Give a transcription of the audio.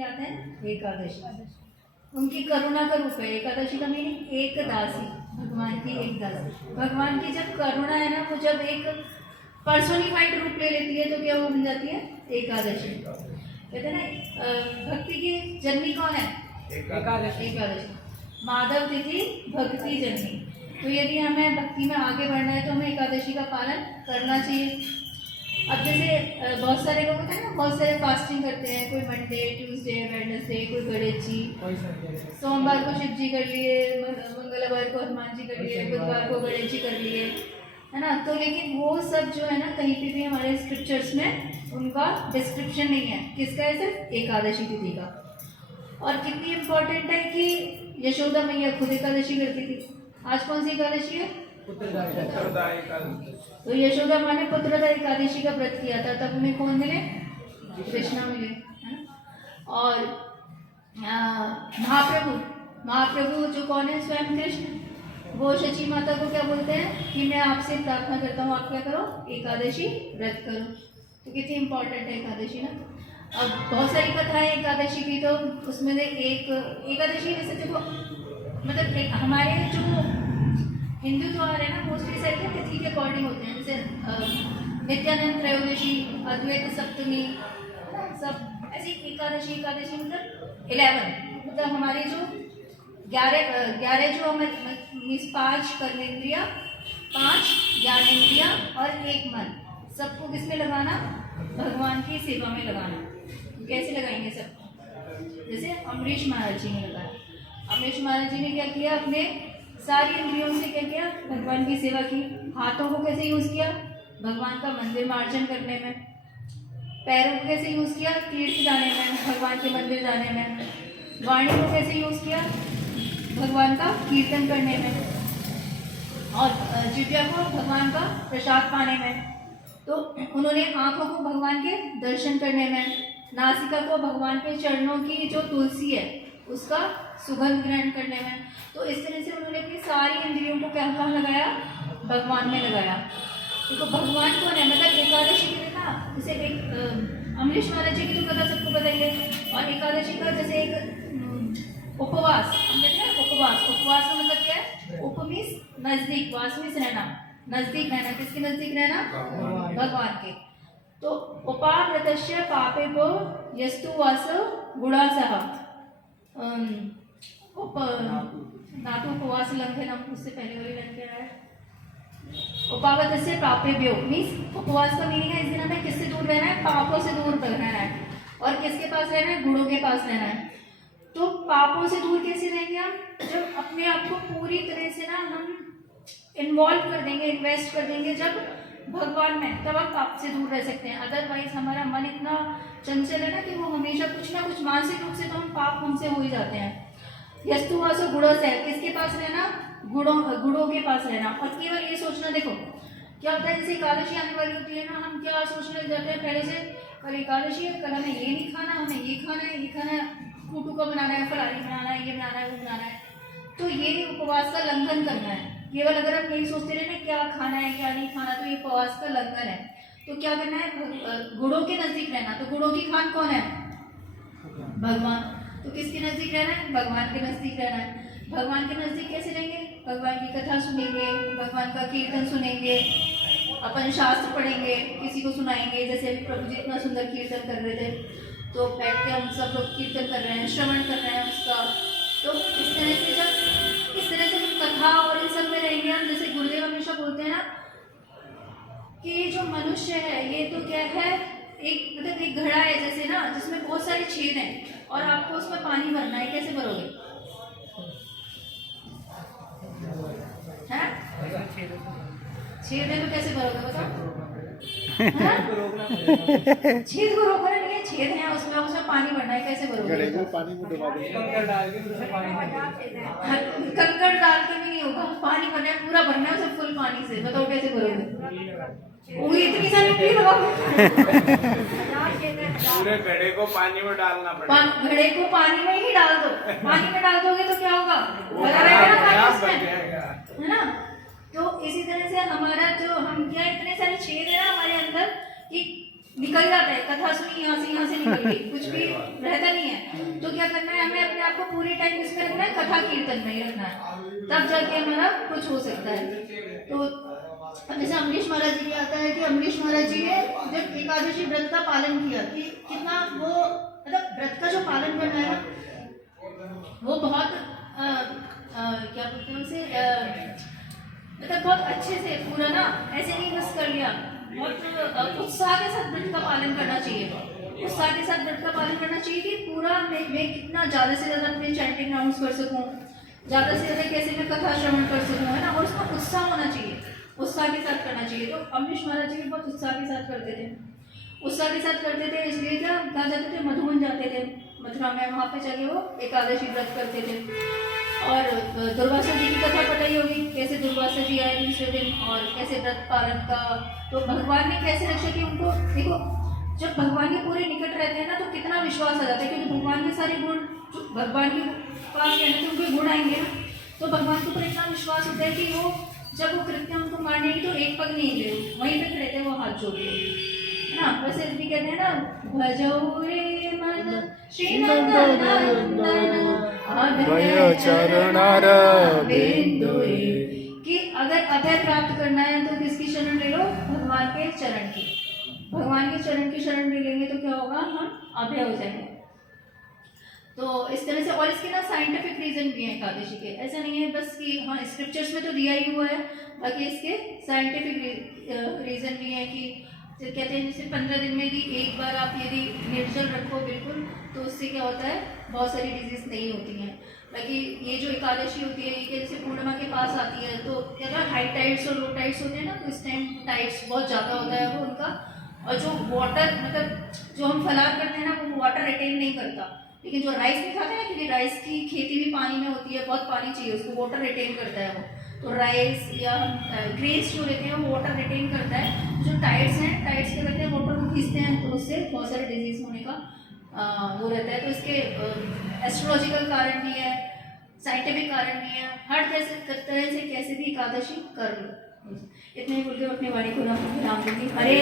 क्या आता है? एकादशी। उनकी करुणा का रूप है। एकादशी का मीनिंग एक दासी, भगवान की एक दासी। भगवान की जब करुणा है ना, वो जब एक पर्सोनिफाइड रूप ले लेती है तो क्या वो बन जाती है? एकादशी। कहते हैं ना भक्ति की जननी कौन है? एकादशी। माधव तिथि भक्ति जननी। तो यदि हमें भक्ति में आगे बढ़ना है तो हमें एकादशी का पालन करना चाहिए। अब जैसे बहुत सारे लोग होते हैं ना, बहुत सारे फास्टिंग करते हैं, कोई मंडे, ट्यूसडे, वेडनेसडे, कोई गणेश जी, सोमवार को शिव जी कर लिए, मंगलवार को हनुमान जी कर लिए, बुधवार को गणेश जी कर लिए, है ना। तो लेकिन वो सब जो है ना, कहीं पे भी हमारे स्क्रिप्चर्स में उनका डिस्क्रिप्शन नहीं है। किसका है? सिर्फ एकादशी तिथि का। और कितनी इम्पोर्टेंट है कि यशोदा मैया खुद एकादशी करती थी। आज कौन सी एकादशी है? पुत्रदा एकादशी। तो यशोदा माँ ने पुत्रदा एकादशी का व्रत किया था, तब उन्हें कौन मिले? कृष्णा मिले, है ना। और महाप्रभु जो कौन है? स्वयं कृष्ण। वो शची माता को क्या बोलते हैं कि मैं आपसे प्रार्थना करता हूँ, आप क्या करो? एकादशी व्रत करो। तो कितनी इम्पोर्टेंट है एकादशी ना। अब बहुत सारी कथाएं एकादशी की, तो उसमें से एक एकादशी वैसे देखो, मतलब एक हमारे जो हिंदू त्योहार है ना, मोस्टली सारी तिथि के अकॉर्डिंग होते हैं। जैसे नित्यानंद त्रयोदशी, अद्वैत सप्तमी, सब ऐसी एकादशी मतलब 11, मतलब हमारे जो 11 जो हमारे 5 कर्मेंद्रिया, 5 ज्ञानेंद्रिया और 1 मन, सबको किसमें लगाना? भगवान की सेवा में लगाना। कैसे लगाएंगे सबको? जैसे अमरीश महाराज जी ने लगाया। अमरीश महाराज जी ने क्या किया? अपने सारी इंद्रियों से क्या किया? भगवान की सेवा की। हाथों को कैसे यूज किया? भगवान का मंदिर मार्जन करने में। पैरों को कैसे यूज किया? तीर्थ जाने में, भगवान के मंदिर जाने में। वाणी को कैसे यूज किया? भगवान का कीर्तन करने में। और जिह्वा को भगवान का प्रसाद पाने में। तो उन्होंने आंखों को भगवान के दर्शन करने में, नासिका को भगवान के चरणों की जो तुलसी है उसका सुगंध ग्रहण करने में। तो इस तरह से उन्होंने अपनी सारी इंद्रियों को कहाँ लगाया? भगवान में लगाया। देखो भगवान कौन है? मतलब एकादशी के दिन ना, जैसे एक अमरीश महाराज जी की तो कथा सबको बताइए, और एकादशी का जैसे एक उपवास, हम कहते हैं उपवास। उपवास का मतलब क्या है? उप मीन्स नजदीक, वास मीन्स रहना, नजदीक रहना। किसके नजदीक रहना? भगवान के। तो उपाव्रतस्य पापे को यस्तु वास गुणासह नातु उपवास लंघनम, उससे पहले वाली लाइन क्या है? उपाव्रतस्य पापेभ्यो मीन्स उपवास का मीनिंग है इस दिन हमें किससे दूर रहना है? पापों से दूर रहना है। और किसके पास रहना है? गुणों के पास रहना है। तो पापों से दूर कैसे रहेंगे हम? जब अपने आप को पूरी तरह से ना हम इन्वॉल्व कर देंगे, इन्वेस्ट कर देंगे जब भगवान में, तब हम पाप से दूर रह सकते हैं। अदरवाइज हमारा मन इतना चंचल है ना कि वो हमेशा कुछ ना कुछ मानसिक रूप से तो हम पाप हमसे हो ही जाते हैं। यस्तुवासो गुणों से, किसके पास रहना? गुणों के पास रहना। और केवल ये सोचना, देखो क्या होता है, जैसे एकादशी आने वाली होती है ना, हम क्या सोचने लग जाते हैं पहले से, कल एकादशी है, कल हमें ये नहीं खाना, हमें ये खाना है, ये खाना है, फूटू का बनाना है, फलारी बनाना है, ये बनाना है, वो बनाना है। तो ये उपवास का लंघन करना है। केवल अगर हम यही सोचते रहे ना क्या खाना है क्या नहीं खाना, तो ये उपवास का लंघन है। तो क्या करना है? गुणों के नजदीक रहना। तो गुणों की खान कौन है? भगवान। तो किसके नजदीक रहना है? भगवान के नजदीक रहना है। भगवान के नजदीक कैसे रहेंगे? भगवान की कथा सुनेंगे, भगवान का कीर्तन सुनेंगे, अपन शास्त्र पढ़ेंगे, किसी को सुनाएंगे। जैसे अभी प्रभु जी इतना सुंदर कीर्तन कर रहे थे, तो बैठ के हम सब लोग कीर्तन कर रहे हैं, श्रवण कर रहे हैं उसका। तो इस तरह से जब इस तरह से हम कथा और इन सब में रहेंगे, हम जैसे गुरुदेव हमेशा बोलते हैं ना कि ये जो मनुष्य है ये तो क्या है, एक मतलब एक घड़ा है जैसे ना, जिसमें बहुत सारे छेद हैं और आपको उसमें पानी भरना है। कैसे भरोगे? छेद है तो कैसे भरोगे बताओ? छेद को रोकना नहीं है, छेद है उसमें पानी भरना है, कैसे भरोगे? पानी में डुबा देंगे, कंकड़ डाल के भी नहीं होगा, पानी भरना है, पूरा भरना है उसे फुल पानी से। बताओ कैसे भरोगे? वो इतनी सारी पी पूरे घड़े को पानी में डालना पड़ेगा। घड़े को पानी में ही डाल दो। पानी में डाल दोगे तो क्या होगा? है ना। तो इसी तरह से हमारा जो, हम क्या इतने सारे छेद है ना हमारे अंदर कि निकल जाता है। कथा सुनी यहाँ से निकल गई, कुछ भी रहता नहीं है। क्या करना है, हमें अपने आप को पूरी टाइम किसमें रखना है, कथा कीर्तन में ही रखना है, तब जाके हमारा कुछ हो सकता है। तो अब जैसे अमरीश महाराज जी आता है कि अमरीश महाराज जी ने जब एकादशी व्रत का पालन किया कि कितना वो मतलब व्रत का जो पालन करना है वो बहुत क्या बोलते हैं उसे, मतलब बहुत अच्छे से पूरा ना, ऐसे नहीं बस कर लिया, बहुत उत्साह के साथ व्रत का पालन करना चाहिए। उत्साह के साथ व्रत का पालन करना चाहिए कि पूरा मैं कितना ज़्यादा से ज़्यादा अपने चैंटिंग राउंड्स कर सकूँ, ज़्यादा से ज़्यादा कैसे मैं कथा श्रवण कर सकूँ, है ना, और उसका उत्साह होना चाहिए, उत्साह के साथ करना चाहिए। तो अमरीश महाराज जी भी बहुत उत्साह के साथ करते थे, उत्साह के साथ करते थे, इसलिए क्या कहा जाते थे, मधुबन जाते थे मथुरा में, वहाँ पे जाके वो एकादशी व्रत करते थे। और दुर्वासा जी की कथा पता ही होगी, कैसे दुर्वासा जी आए दूसरे दिन और कैसे व्रत पालन का, तो भगवान ने कैसे रक्षा की उनको। देखो जब भगवान के पूरे निकट रहते हैं ना तो कितना विश्वास आ जाता है, क्योंकि भगवान के सारे गुण जो भगवान के पास रहने तो उनके गुण आएंगे ना, तो भगवान के ऊपर इतना विश्वास होता है कि वो जब वो कृत्य उनको मारने की तो एक पग नहीं हिले, वहीं पे खड़े थे वो हाथ जोड़ के, है ना। वैसे भी कहते हैं ना, भजो रे मन श्री नंदन अभय चरणार बिंदुए, कि अगर अभय प्राप्त करना है तो किसकी शरण ले लो, भगवान के चरण की। भगवान के चरण की शरण ले लेंगे तो क्या होगा, हम अभय हो जाएंगे। तो इस तरह से, और इसके ना साइंटिफिक रीजन भी है एकादशी के, ऐसा नहीं है बस कि हाँ स्क्रिप्चर्स में तो दिया ही हुआ है, बाकी इसके साइंटिफिक रीजन भी है कि कहते हैं जैसे 15 दिन में भी एक बार आप यदि निर्जल रखो बिल्कुल, तो उससे क्या होता है, बहुत सारी डिजीज नहीं होती हैं। बाकी ये जो एकादशी होती है ये जैसे पूर्णिमा के पास आती है, तो क्या होता है, हाई टाइड्स और लो टाइड्स होते हैं ना, तो इस टाइम टाइड्स बहुत ज़्यादा होता है वो उनका, और जो वाटर मतलब जो हम फलार करते हैं ना वो वाटर रिटेन नहीं करता, लेकिन जो राइस नहीं खाते हैं, क्योंकि राइस की खेती भी पानी में होती है, बहुत पानी चाहिए उसको, वाटर रिटेन करता है वो, तो राइस या ग्रेन्स जो रहते हैं वो वाटर रिटेन करता है। जो टाइड्स हैं, टाइड्स क्या करते हैं, वाटर को खींचते हैं, तो उससे बहुत सारे डिजीज होने का वो रहता है। तो इसके एस्ट्रोलॉजिकल कारण भी है, साइंटिफिक कारण भी है, हर तरह से कैसे भी एकादशी कर लो। इतने ही बोल के अपनी वाणी को विराम दूंगी। हरे